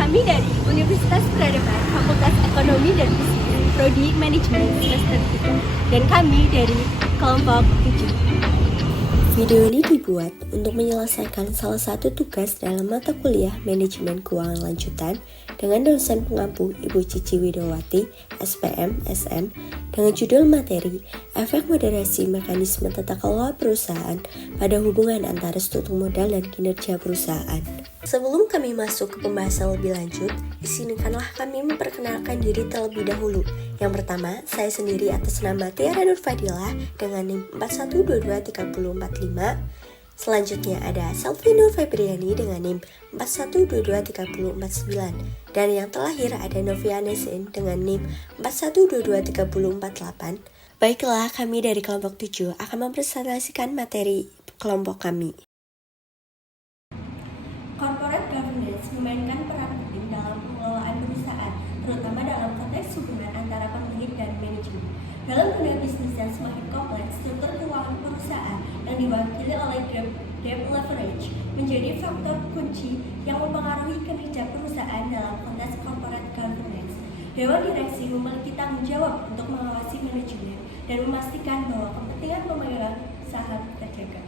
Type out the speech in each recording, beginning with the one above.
Kami dari Universitas Peradaban, Fakultas Ekonomi dan Bisnis, Prodi Manajemen semester 3, dan kami dari kelompok 7. Video ini dibuat untuk menyelesaikan salah satu tugas dalam mata kuliah Manajemen Keuangan Lanjutan dengan dosen pengampu Ibu Cici Widowati, SPM, SM, dengan judul materi Efek Moderasi Mekanisme Tata Kelola Perusahaan pada hubungan antara struktur modal dan kinerja perusahaan. Sebelum kami masuk ke pembahasan lebih lanjut, izinkanlah kami memperkenalkan diri terlebih dahulu. Yang pertama, saya sendiri atas nama Tiara Nur Fadilah dengan NIM 41223045. Selanjutnya ada Selvi Nur Febriani dengan NIM 41223049. Dan yang terakhir ada Novia Nesin dengan NIM 41223048. Baiklah, kami dari kelompok 7 akan mempresentasikan materi kelompok kami. Corporate governance memainkan peran penting dalam pengelolaan perusahaan, terutama dalam konteks hubungan antara pemilik dan manajemen. Dalam dunia bisnis yang semakin kompleks, struktur keuangan perusahaan yang diwakili oleh debt leverage menjadi faktor kunci yang mempengaruhi kinerja perusahaan dalam konteks corporate governance. Dewan direksi memiliki tanggung jawab untuk mengawasi manajemen dan memastikan bahwa kepentingan pemegang saham terjaga.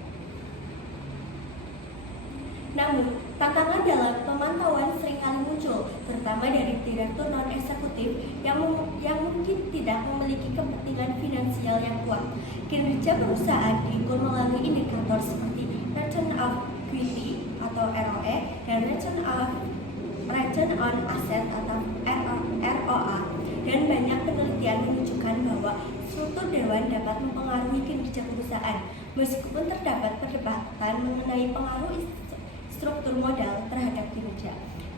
Namun, tantangan dalam pemantauan seringkali muncul, terutama dari direktur non-eksekutif yang mungkin tidak memiliki kepentingan finansial yang kuat. Kinerja perusahaan diukur melalui indikator seperti Return of Equity atau ROE dan Return on Asset atau ROA. Dan banyak penelitian menunjukkan bahwa struktur dewan dapat mempengaruhi kinerja perusahaan, meskipun terdapat perdebatan mengenai pengaruh struktur modal terhadap kinerja.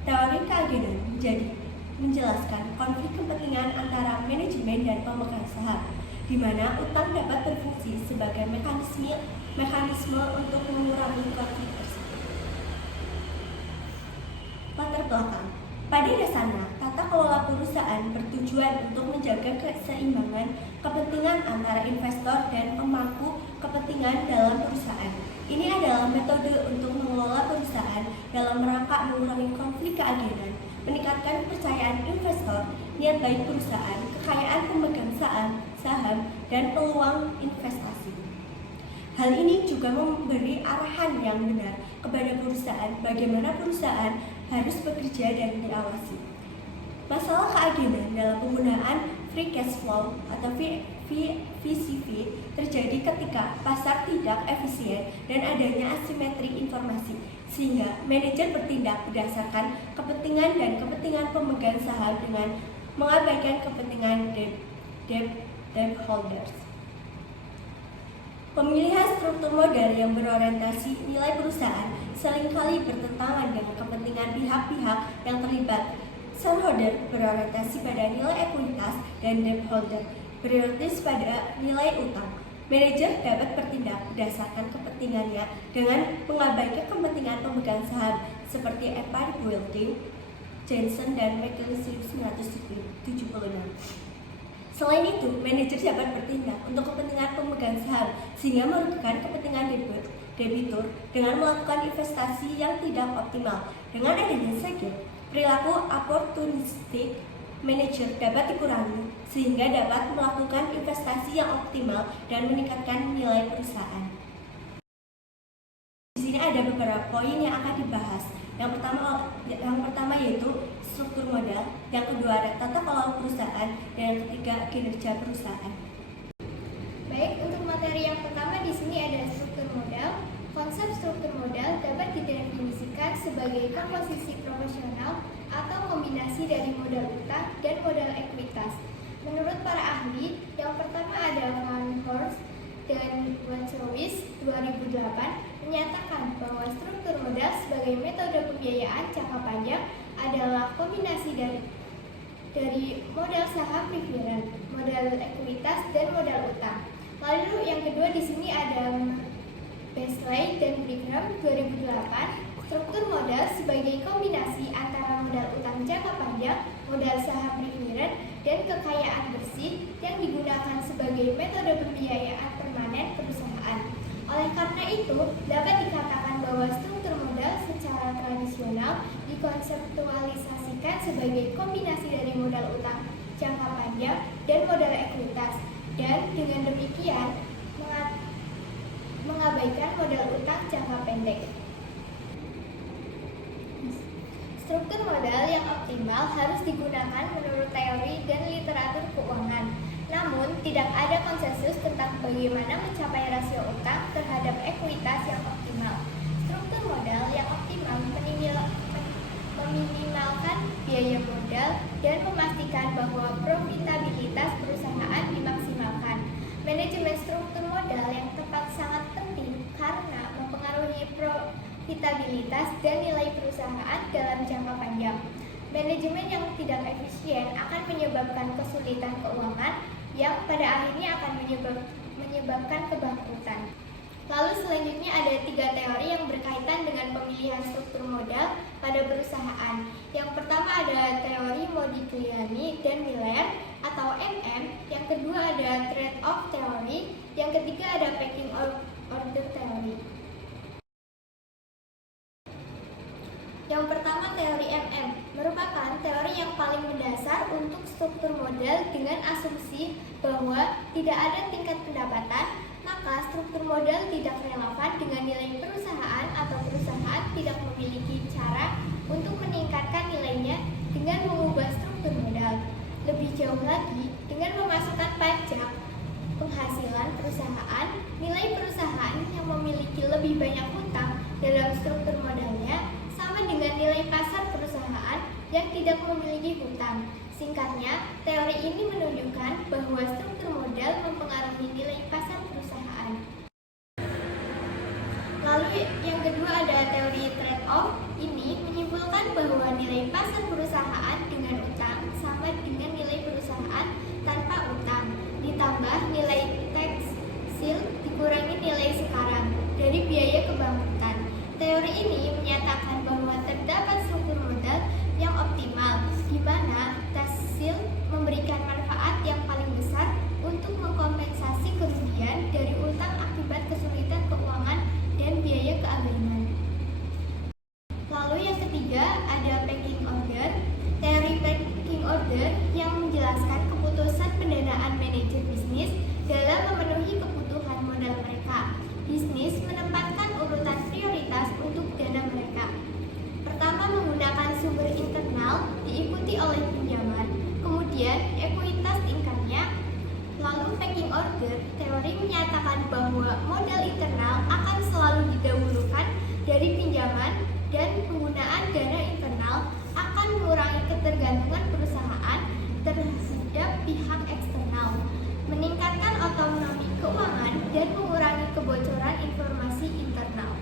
Teori keagenan menjelaskan konflik kepentingan antara manajemen dan pemegang saham, di mana utang dapat berfungsi sebagai mekanisme untuk mengurangi konflik tersebut. Latar belakang. Pada dasarnya, tata kelola perusahaan bertujuan untuk menjaga keseimbangan kepentingan antara investor dan pemangku kepentingan dalam perusahaan. Ini adalah metode untuk mengelola perusahaan dalam rangka mengurangi konflik keagenan, meningkatkan kepercayaan investor, niat baik perusahaan, kekayaan pemegang saham, dan peluang investasi. Hal ini juga memberi arahan yang benar kepada perusahaan bagaimana perusahaan harus bekerja dan diawasi. Masalah keagenan dalam penggunaan free cash flow atau VCV terjadi ketika pasar tidak efisien dan adanya asimetri informasi, sehingga manajer bertindak berdasarkan kepentingan dan kepentingan pemegang saham dengan mengabaikan kepentingan debt holders. Pemilihan struktur modal yang berorientasi nilai perusahaan seringkali bertentangan dengan kepentingan pihak-pihak yang terlibat. Shareholder berorientasi pada nilai ekuitas dan debt holder berorientasi pada nilai utang. Manajer dapat bertindak berdasarkan kepentingannya dengan mengabaikan kepentingan pemegang saham seperti Empire Building, Jensen dan McKinsey 1976. Selain itu, manajer dapat bertindak untuk kepentingan pemegang saham sehingga merugikan kepentingan debitur dengan melakukan investasi yang tidak optimal. Dengan adanya segel, perilaku oportunistik manajer dapat dikurangi sehingga dapat melakukan investasi yang optimal dan meningkatkan nilai perusahaan. Di sini ada beberapa poin yang akan dibahas. Yang pertama yaitu struktur modal, yang kedua ada tata kelola perusahaan, dan yang ketiga kinerja perusahaan. Baik, untuk materi yang pertama di sini ada struktur modal. Konsep struktur modal dapat didefinisikan sebagai komposisi proporsional atau kombinasi dari modal utang dan modal ekuitas. Menurut para ahli, yang pertama ada Van Horst dan Wachowicz 2008 menyatakan bahwa struktur modal sebagai metode pembiayaan jangka panjang adalah kombinasi dari modal saham preferred, modal ekuitas dan modal utang. Lalu yang kedua di sini ada Besley dan Brigham 2008, struktur modal sebagai kombinasi antara modal utang jangka panjang, modal saham preferred, dan kekayaan bersih yang digunakan sebagai metode pembiayaan permanen perusahaan. Oleh karena itu, dapat dikatakan bahwa struktur modal optimal dikonseptualisasikan sebagai kombinasi dari modal utang jangka panjang dan modal ekuitas, dan dengan demikian mengabaikan modal utang jangka pendek. Struktur modal yang optimal harus digunakan menurut teori dan literatur keuangan. Namun, tidak ada konsensus tentang bagaimana mencapai rasio utang terhadap ekuitas yang optimal. Struktur modal yang optimal meminimalkan biaya modal dan memastikan bahwa profitabilitas perusahaan dimaksimalkan. Manajemen struktur modal yang tepat sangat penting karena mempengaruhi profitabilitas dan nilai perusahaan dalam jangka panjang. Manajemen yang tidak efisien akan menyebabkan kesulitan keuangan yang pada akhirnya akan menyebabkan kebangkrutan. Lalu selanjutnya ada 3 teori yang berkaitan dengan pemilihan struktur modal pada perusahaan. Yang pertama ada teori Modigliani dan Miller atau MM. Yang kedua ada trade-off theory. Yang ketiga ada pecking order theory. Yang pertama teori MM merupakan teori yang paling mendasar untuk struktur modal dengan asumsi bahwa tidak ada tingkat pendapatan, maka struktur modal tidak relevan dengan nilai perusahaan atau perusahaan tidak memiliki cara untuk meningkatkan nilainya dengan mengubah struktur modal. Lebih jauh lagi, dengan memasukkan pajak penghasilan perusahaan, nilai perusahaan yang memiliki lebih banyak hutang dalam struktur modalnya sama dengan nilai pasar perusahaan yang tidak memiliki hutang. Singkatnya, teori ini menunjukkan bahwa struktur modal mempengaruhi nilai pasar perusahaan. Lalu yang kedua ada teori trade-off. Ini menyimpulkan bahwa nilai pasar perusahaan dengan utang sama dengan nilai perusahaan tanpa utang, ditambah nilai teksil dikurangi nilai sekarang dari biaya kebangkrutan. Teori ini menyatakan bahwa terdapat struktur modal yang optimal, di mana teksil memberikan manfaat yang paling besar untuk mengkompensasi kerugian dari utang akibat kesulitan keuangan dan biaya keagaman. Lalu yang ketiga ada pecking order. Teori pecking order yang menjelaskan keputusan pendanaan manajer bisnis dalam memenuhi kebutuhan modal mereka. Bisnis menempatkan urutan prioritas untuk dana mereka. Pertama menggunakan sumber internal diikuti oleh pinjaman, kemudian ekuitas tingkatnya. Lalu pecking order, teori menyatakan bahwa modal internal akan selalu didahulukan dari pinjaman dan penggunaan dana internal akan mengurangi ketergantungan perusahaan terhadap pihak eksternal, meningkatkan otonomi keuangan dan mengurangi kebocoran informasi internal.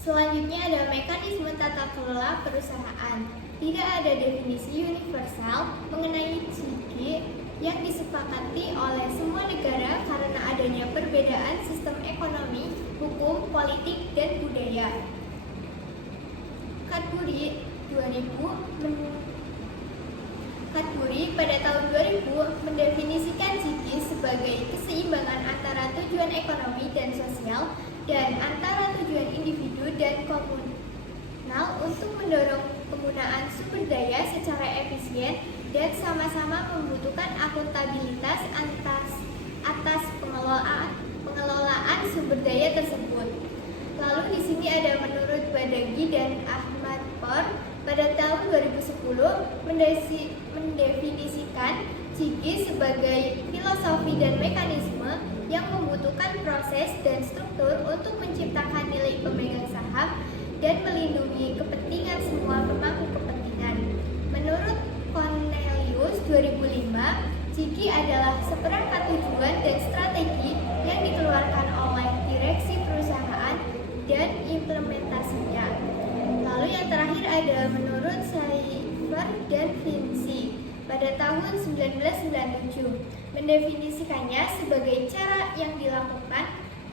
Selanjutnya ada mekanisme tata kelola perusahaan. Tidak ada definisi universal mengenai Gini yang disepakati oleh semua negara karena adanya perbedaan sistem ekonomi, hukum, politik, dan budaya. Cadbury pada tahun 2000 mendefinisikan Gini sebagai keseimbangan antara tujuan ekonomi dan sosial dan antara tujuan individu dan komunal untuk mendorong penggunaan sumber daya secara efisien dan sama-sama membutuhkan akuntabilitas atas pengelolaan sumber daya tersebut. Lalu di sini ada menurut Badagi dan Ahmad Por pada tahun 2010 mendefinisikan Gini sebagai filosofi dan mekanisme yang membutuhkan proses dan struktur untuk menciptakan nilai pemegang saham dan melindungi kepentingan semua pemangku kepentingan. Menurut Cornelius 2005, Gini adalah seperangkat tujuan dan strategi yang dikeluarkan oleh direksi perusahaan dan implementasinya. Lalu yang terakhir ada menurut Seifer dan Vinci pada tahun 1997 mendefinisikannya sebagai cara yang dilakukan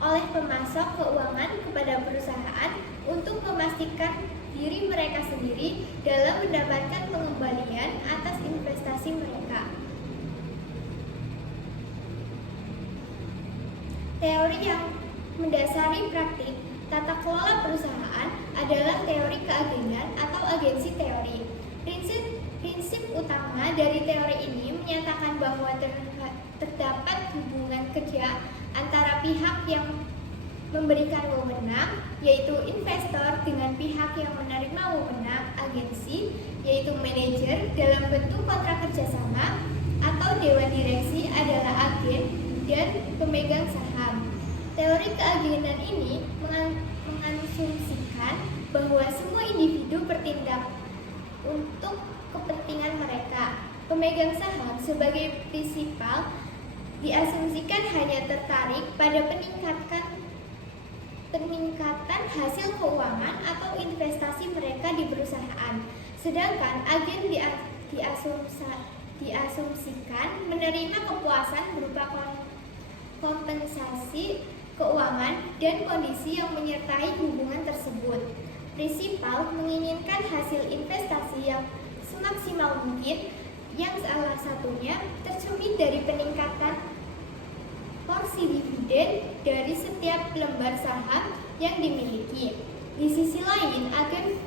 oleh pemasok keuangan kepada perusahaan untuk memastikan diri mereka sendiri dalam mendapatkan pengembalian atas investasi mereka. Teori yang mendasari praktik Tata kelola perusahaan adalah teori keagenan atau agensi teori. Prinsip utama dari teori ini menyatakan bahwa terdapat hubungan kerja antara pihak yang memberikan wewenang, yaitu investor, dengan pihak yang menerima wewenang, agensi, yaitu manajer, dalam bentuk kontrak kerjasama, atau dewan direksi adalah agen dan pemegang saham. Teori keagenan ini mengasumsikan bahwa semua individu bertindak untuk kepentingan mereka. Pemegang saham sebagai prinsipal diasumsikan hanya tertarik pada peningkatan hasil keuangan atau investasi mereka di perusahaan, sedangkan agen diasumsikan menerima kepuasan berupa kompensasi keuangan dan kondisi yang menyertai hubungan tersebut. Prinsipal menginginkan hasil investasi yang semaksimal mungkin, yang salah satunya tercermin dari peningkatan porsi dividen dari setiap lembar saham yang dimiliki. Di sisi lain, agen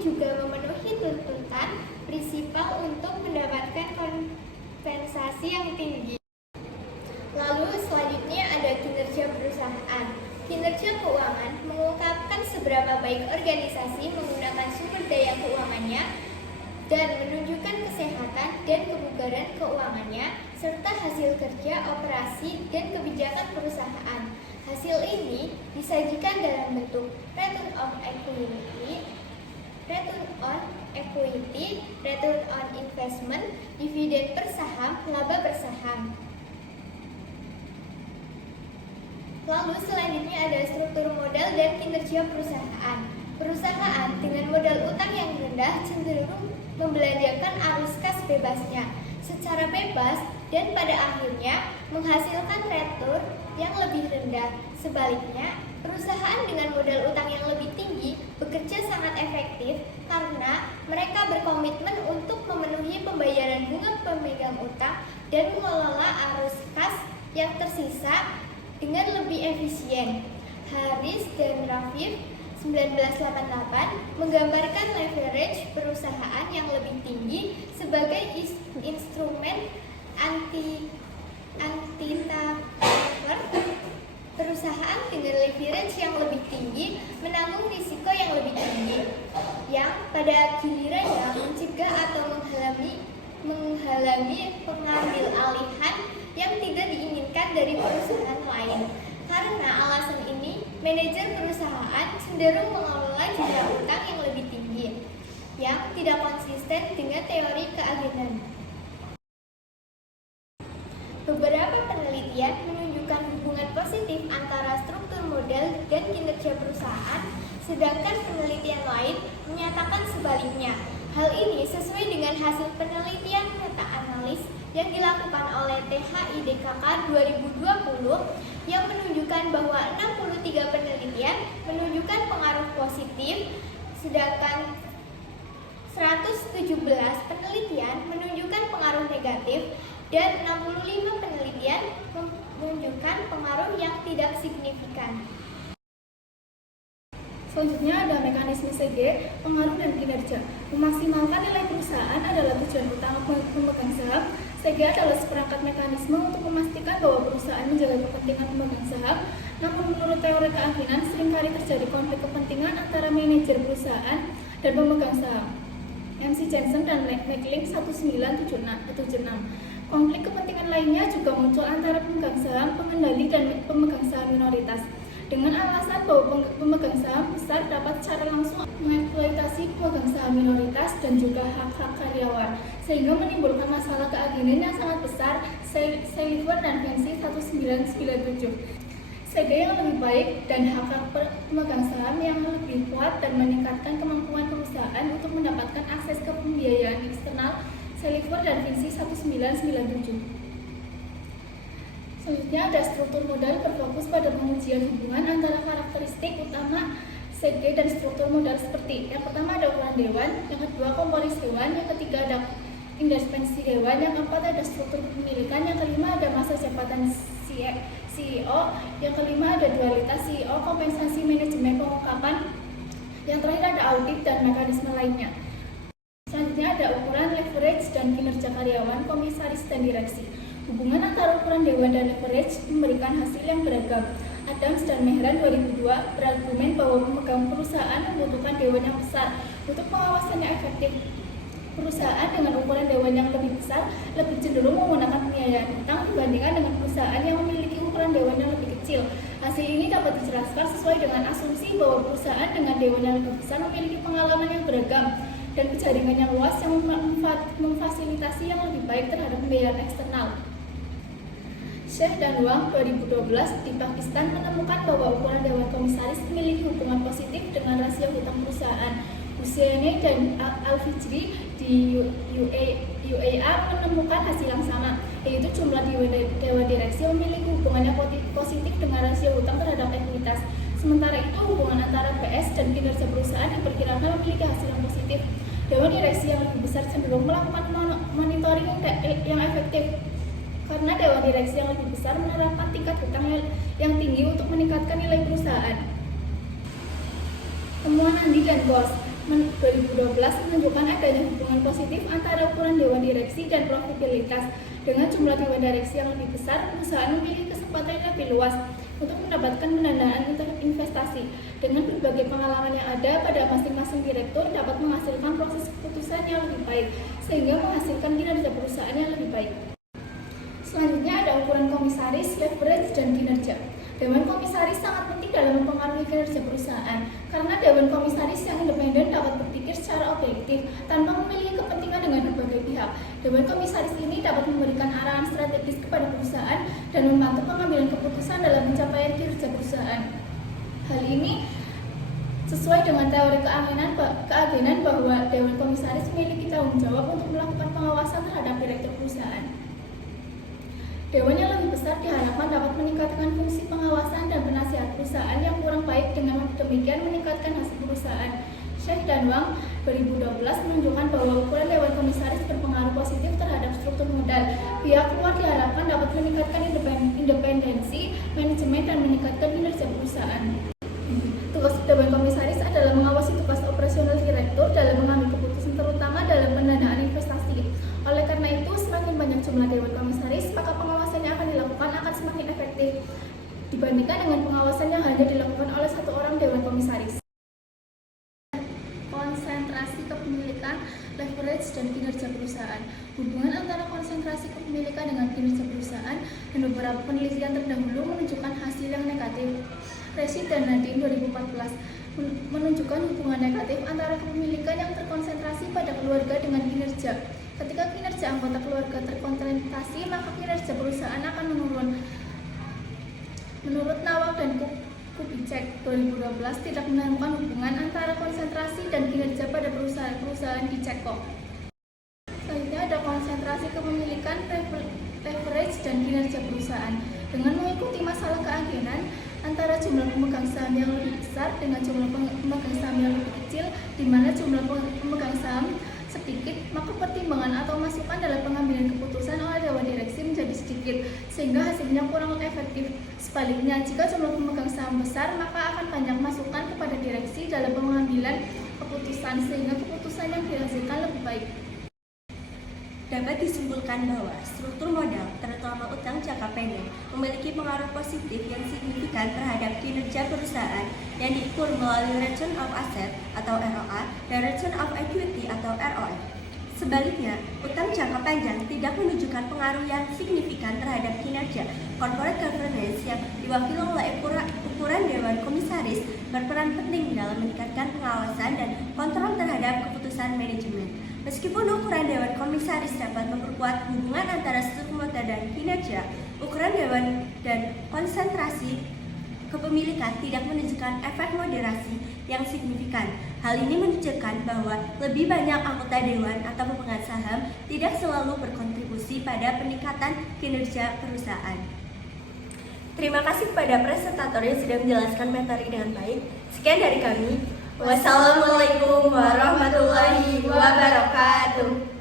juga memenuhi tuntutan prinsipal untuk mendapatkan kompensasi yang tinggi. Lalu selanjutnya ada kinerja perusahaan. Kinerja keuangan mengungkapkan seberapa baik organisasi menggunakan sumber daya keuangannya dan menunjukkan kesehatan dan kebugaran keuangannya, serta hasil kerja, operasi, dan kebijakan perusahaan. Hasil ini disajikan dalam bentuk return on equity, return on investment, dividen per saham, laba per saham. Lalu selanjutnya ada struktur modal dan kinerja perusahaan. Perusahaan dengan modal utang yang rendah cenderung membelanjakan arus kas bebasnya secara bebas dan pada akhirnya menghasilkan return yang lebih rendah. Sebaliknya, perusahaan dengan modal utang yang lebih tinggi bekerja sangat efektif karena mereka berkomitmen untuk memenuhi pembayaran bunga pemegang utang dan mengelola arus kas yang tersisa dengan lebih efisien. Harris dan Rafiq 1988 menggambarkan leverage perusahaan yang lebih tinggi sebagai instrumen anti-takeover. Perusahaan dengan leverage yang lebih tinggi menanggung risiko yang lebih tinggi, yang pada gilirannya mencegah atau menghalangi pengambil alihan yang tidak diinginkan dari perusahaan lain. Karena alasan ini, manajer perusahaan cenderung mengelola jumlah utang yang lebih tinggi, yang tidak konsisten dengan teori keagenan. Beberapa penelitian menunjukkan hubungan positif antara struktur modal dan kinerja perusahaan, sedangkan penelitian lain menyatakan sebaliknya. Hal ini sesuai dengan hasil penelitian meta-analis yang dilakukan oleh THIDKK 2020 yang menunjukkan bahwa 63 penelitian menunjukkan pengaruh positif, sedangkan 117 penelitian menunjukkan pengaruh negatif dan 65 penelitian menunjukkan pengaruh yang tidak signifikan. Selanjutnya ada mekanisme CG, pengaruh dan kinerja. Memaksimalkan nilai perusahaan adalah tujuan utama pemegang saham. CG adalah seperangkat mekanisme untuk memastikan bahwa perusahaan menjaga kepentingan pemegang saham. Namun menurut teori keagenan, seringkali terjadi konflik kepentingan antara manajer perusahaan dan pemegang saham. MC Jensen dan McLean 1976. Konflik kepentingan lainnya juga muncul antara pemegang saham, pengendali, dan pemegang saham minoritas, dengan alasan bahwa pemegang saham besar dapat secara langsung mengeksploitasi pemegang saham minoritas dan juga hak-hak karyawan, sehingga menimbulkan masalah keagenan yang sangat besar. Sullivan dan Vinci 1997. CG yang lebih baik dan hak-hak pemegang saham yang lebih kuat dan meningkatkan kemampuan perusahaan untuk mendapatkan akses ke pembiayaan eksternal. Sullivan dan Vinci 1997. Selanjutnya ada struktur modal berfokus pada pengujian hubungan antara karakteristik utama CG dan struktur modal seperti yang pertama ada ukuran dewan, yang kedua komponis hewan, yang ketiga ada independensi hewan, yang keempat ada struktur kepemilikan, yang kelima ada masa jabatan CEO. Yang kelima ada dualitas CEO, kompensasi, manajemen, pengungkapan. Yang terakhir ada audit dan mekanisme lainnya. Selanjutnya ada ukuran, leverage, dan kinerja karyawan, komisaris, dan direksi. Hubungan antara ukuran dewan dan leverage memberikan hasil yang beragam. Adams dan Mehran 2002 berargumen bahwa pemegang perusahaan membutuhkan dewan yang besar untuk pengawasan yang efektif. Perusahaan dengan ukuran dewan yang lebih besar lebih cenderung menggunakan pembiayaan utang dibandingkan dengan perusahaan yang memiliki ukuran dewan yang lebih kecil. Hasil ini dapat dijelaskan sesuai dengan asumsi bahwa perusahaan dengan dewan yang lebih besar memiliki pengalaman yang beragam dan jaringan yang luas yang memfasilitasi yang lebih baik terhadap pembiayaan eksternal. Sheikh dan Wang 2012 di Pakistan menemukan bahwa ukuran dewan komisaris memiliki hubungan positif dengan rasio hutang perusahaan. Husseini dan Al-Fijri di UAE menemukan hasil yang sama, yaitu jumlah dewan direksi memiliki hubungan yang positif dengan rasio hutang terhadap ekuitas. Sementara itu, hubungan antara PS dan kinerja perusahaan diperkirakan memiliki hasil yang positif. Dewan direksi yang lebih besar cenderung melakukan monitoring yang efektif, karena dewan direksi yang lebih besar menerapkan tingkat hutang yang tinggi untuk meningkatkan nilai perusahaan. Temuan Andy dan Bos 2012 menunjukkan adanya hubungan positif antara ukuran dewan direksi dan profitabilitas. Dengan jumlah dewan direksi yang lebih besar, perusahaan memiliki kesempatan yang lebih luas untuk mendapatkan pendanaan investasi. Dengan berbagai pengalaman yang ada pada masing-masing direktur dapat menghasilkan proses keputusan yang lebih baik, sehingga menghasilkan kinerja perusahaan yang lebih baik. Selanjutnya ada ukuran komisaris, leverage, dan kinerja. Dewan komisaris sangat penting dalam mempengaruhi kinerja perusahaan, karena dewan komisaris yang independen dapat berpikir secara objektif tanpa memiliki kepentingan dengan berbagai pihak. Dewan komisaris ini dapat memberikan arahan strategis kepada perusahaan dan membantu pengambilan keputusan dalam pencapaian kinerja perusahaan. Hal ini sesuai dengan teori keagenan bahwa dewan komisaris memiliki tanggung jawab untuk melakukan pengawasan terhadap direktur perusahaan. Dewan yang lebih besar diharapkan dapat meningkatkan fungsi pengawasan dan penasihat perusahaan yang kurang baik, dengan demikian meningkatkan hasil perusahaan. Sheikh dan Wang 2012 menunjukkan bahwa ukuran dewan komisaris berpengaruh positif terhadap struktur modal. Pihak luar diharapkan dapat meningkatkan independensi manajemen dan meningkatkan kinerja perusahaan. Tugas dewan komisaris adalah mengawasi tugas operasional direktur dalam mengambil keputusan, terutama dalam pendanaan investasi. Oleh karena itu, semakin banyak jumlah dewan komisaris, maka pengawasan yang akan dilakukan akan semakin efektif dibandingkan dengan pengawasan yang hanya dilakukan oleh satu orang dewan komisaris. Konsentrasi kepemilikan, leverage, dan kinerja perusahaan. Hubungan antara konsentrasi kepemilikan dengan kinerja perusahaan dan beberapa penelitian terdahulu menunjukkan hasil yang negatif. Rashid dan Nadine 2014 menunjukkan hubungan negatif antara kepemilikan yang terkonsentrasi pada keluarga dengan kinerja. Ketika kinerja anggota keluarga terkonsentrasi, maka kinerja perusahaan akan menurun. Menurut Nawak dan Kubicek 2012 tidak menemukan hubungan antara konsentrasi dan kinerja pada perusahaan di Ceko. Selanjutnya ada konsentrasi kepemilikan, leverage, dan kinerja perusahaan. Dengan mengikuti masalah keagenan antara jumlah pemegang saham yang lebih besar dengan jumlah pemegang saham yang lebih kecil, di mana jumlah pemegang saham sedikit, maka pertimbangan atau masukan dalam pengambilan keputusan oleh dewan direksi menjadi sedikit, sehingga hasilnya kurang efektif. Sebaliknya, jika jumlah pemegang saham besar, maka akan banyak masukan kepada direksi dalam pengambilan keputusan, sehingga keputusan yang dihasilkan lebih baik. Dapat disimpulkan bahwa struktur modal, terutama utang jangka pendek, memiliki pengaruh positif yang signifikan terhadap kinerja perusahaan yang diukur melalui Return of Asset atau ROA dan Return of Equity atau ROE. Sebaliknya, utang jangka panjang tidak menunjukkan pengaruh yang signifikan terhadap kinerja. Corporate governance yang diwakili oleh ukuran dewan komisaris berperan penting dalam meningkatkan pengawasan dan kontrol terhadap keputusan manajemen. Meskipun ukuran dewan komisaris dapat memperkuat hubungan antara struktur modal dan kinerja, ukuran dewan dan konsentrasi kepemilikan tidak menunjukkan efek moderasi yang signifikan. Hal ini menunjukkan bahwa lebih banyak anggota dewan atau pemegang saham tidak selalu berkontribusi pada peningkatan kinerja perusahaan. Terima kasih kepada presentator yang sudah menjelaskan materi dengan baik. Sekian dari kami. Wassalamualaikum warahmatullahi wabarakatuh.